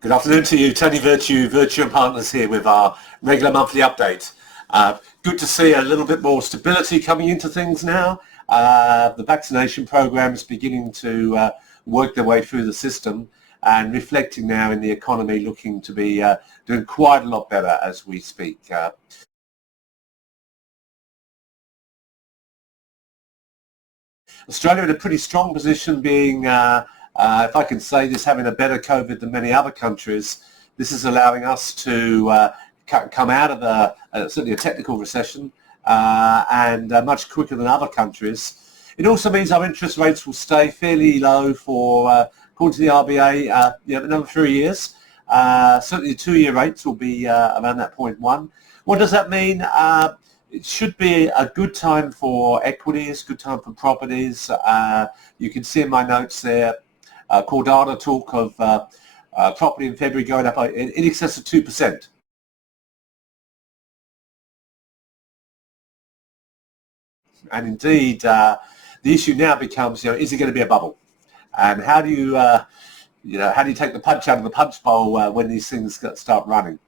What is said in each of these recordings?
Good afternoon to you, Tony Virtue, Virtue and Partners here with our regular monthly update. Good to see a little bit more stability coming into things now. The vaccination program is beginning to work their way through the system and reflecting now in the economy, looking to be doing quite a lot better as we speak. Australia in a pretty strong position, being, if I can say this, having a better COVID than many other countries. This is allowing us to come out of certainly a technical recession and much quicker than other countries. It also means our interest rates will stay fairly low for, according to the RBA, another 3 years. Certainly the 2-year rates will be around that 0.1. What does that mean? It should be a good time for equities, good time for properties. You can see in my notes there, core data talk of property in February going up in excess of 2%. And indeed, the issue now becomes, is it going to be a bubble? And how do you, how do you take the punch out of the punch bowl when these things start running?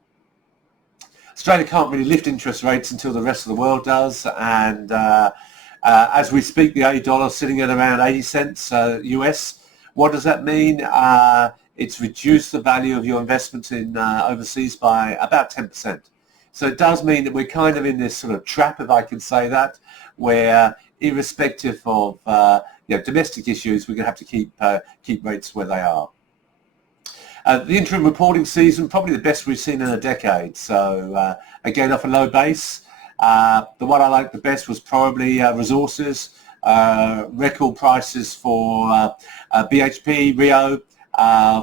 Australia can't really lift interest rates until the rest of the world does, and as we speak, the AUD is sitting at around 80 cents US. What does that mean? It's reduced the value of your investments in overseas by about 10%. So it does mean that we're kind of in this sort of trap, if I can say that, where irrespective of domestic issues, we're going to have to keep rates where they are. The interim reporting season, probably the best we've seen in a decade. So again, off a low base. The one I liked the best was probably resources, record prices for BHP, Rio,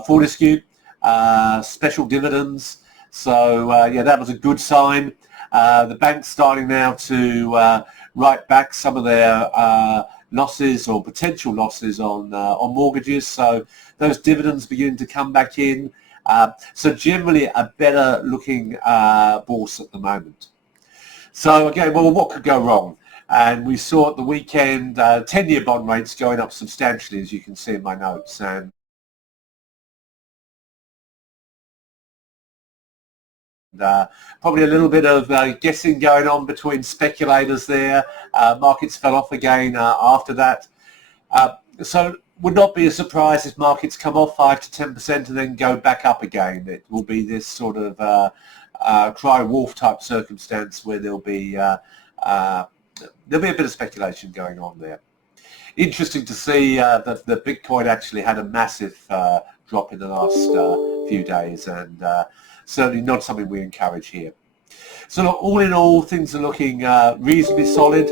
Fortescue, special dividends. So that was a good sign. The bank's starting now to write back some of their losses or potential losses on mortgages, so those dividends begin to come back in. So generally a better looking bourse at the moment. So again, well, what could go wrong? And we saw at the weekend 10-year bond rates going up substantially, as you can see in my notes, and probably a little bit of guessing going on between speculators there. Markets fell off again after that. So would not be a surprise if markets come off 5 to 10% and then go back up again. It will be this sort of cry wolf type circumstance where there'll be a bit of speculation going on there. Interesting to see that the Bitcoin actually had a massive drop in the last few days, and certainly not something we encourage here. So all in all, things are looking reasonably solid.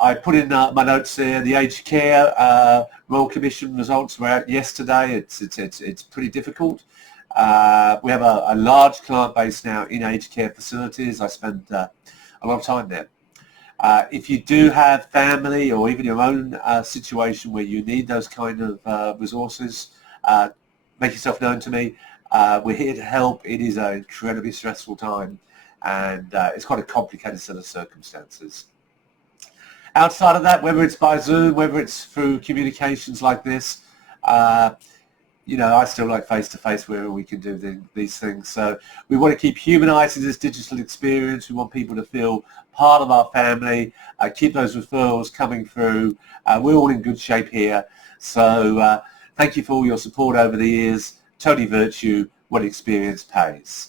I put in my notes there, the aged care Royal Commission results were out yesterday. It's pretty difficult. We have a large client base now in aged care facilities. I spend a lot of time there. If you do have family or even your own situation where you need those kind of resources, make yourself known to me. We're here to help. It is an incredibly stressful time, and it's quite a complicated set of circumstances. Outside of that, whether it's by Zoom, whether it's through communications like this, I still like face-to-face where we can do these things. So we want to keep humanizing this digital experience. We want people to feel part of our family, keep those referrals coming through. We're all in good shape here. So thank you for all your support over the years. Tony Virtue, what experience pays.